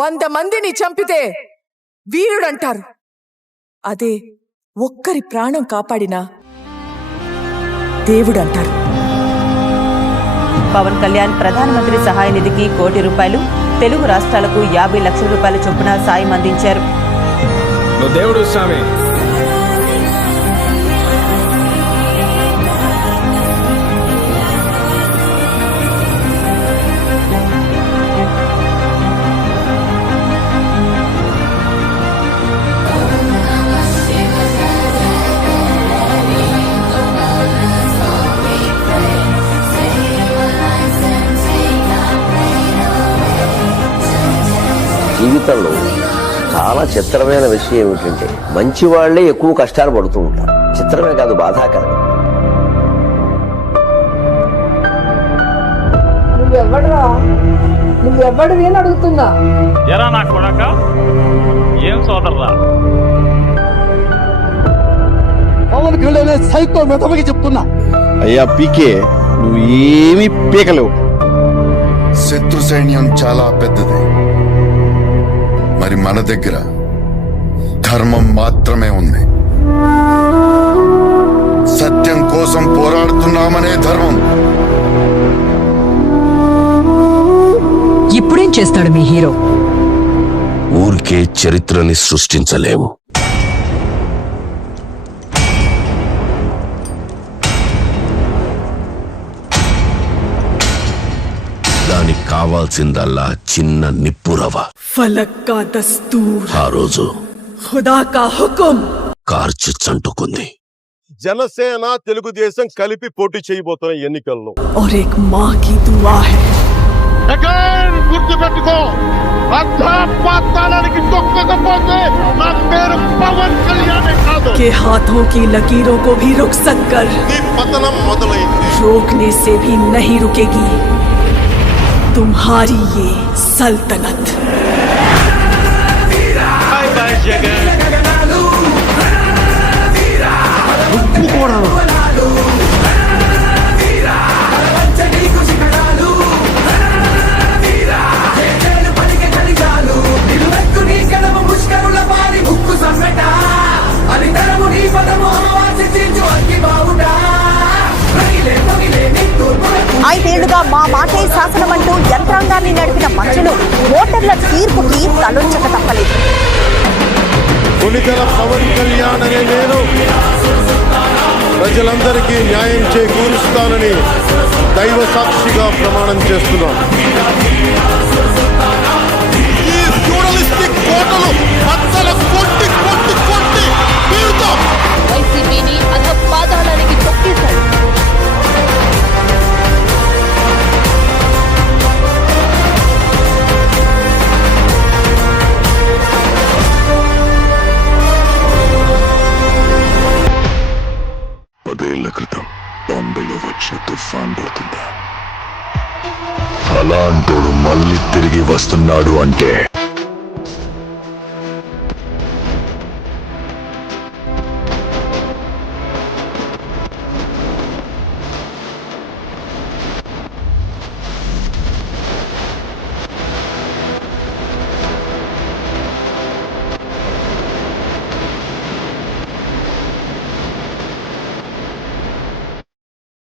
వంద మందిని చంపితే వీరుడంటారు. అదే ఒక్కరి ప్రాణం కాపాడినా దేవుడంటారు. పవన్ కళ్యాణ్ ప్రధానమంత్రి సహాయ నిధికి కోటి రూపాయలు తెలుగు రాష్ట్రాలకు యాభై లక్షల రూపాయల చొప్పున సాయం అందించారు. దేవుడు స్వామి. జీవితంలో చాలా చిత్రమైన విషయం ఏమిటంటే మంచి వాళ్ళే ఎక్కువ కష్టాలు పడుతూ ఉంటారు. చిత్రమే కాదు బాధాకరం. నువ్వెవడరా? నువ్వెవడివి అని అడుగుతున్నా? ఎరా నా కొడక? ఏం సోదరురా? పవన్ కళ్యాణ్ సైకో మెతమకి చెప్తున్నా. అయ్యా పీకే నువ్వు ఏమీ పీకలేవు. శత్రు సైన్యం చాలా పెద్దది. మరి మన దగ్గర ధర్మం మాత్రమే ఉంది. సత్యం కోసం పోరాడుతున్నామనే ధర్మం. ఇప్పుడేం చేస్తాడు మీ హీరో? ఊరికే చరిత్రని సృష్టించలేము కావాల్సిందల్లా చిన్న నిప్పురవ ఫలక్ కా దస్తూర్ ఆ రోజు ఖుదా కా హుకుం కార్చి చంటుకుంది జనసేన తెలుగుదేశం కలిపి పోటీ చేయబోతున్న ఎన్నికల్లో और एक माँ की दुआ है గుర్తుపెట్టుకో అర్థపాతాళానికి తొక్కకపోతే నా పేరు పవన్ కళ్యాణ్ కాదు के हाथों की लकीरों को भी रुक कर నీ పతనం మొదలైంది रोकने से भी नहीं रुकेगी तुम्हारी ये सल्तनत। ఐదేళ్ళుగా మా మాటే శాసనం అంటూ యంత్రాంగాన్ని నడిపిన మంచులు ఓటర్ల తీర్పుకి తలొంచక తప్పలేదు. పవన్ కళ్యాణ్ అనే నేను ప్రజలందరికీ న్యాయం చేకూరుస్తానని దైవ సాక్షిగా ప్రమాణం చేస్తున్నాను ఈ ప్లూరలిస్టిక్ కోటలు అలాంటోడు మళ్ళీ తిరిగి వస్తున్నాడు అంటే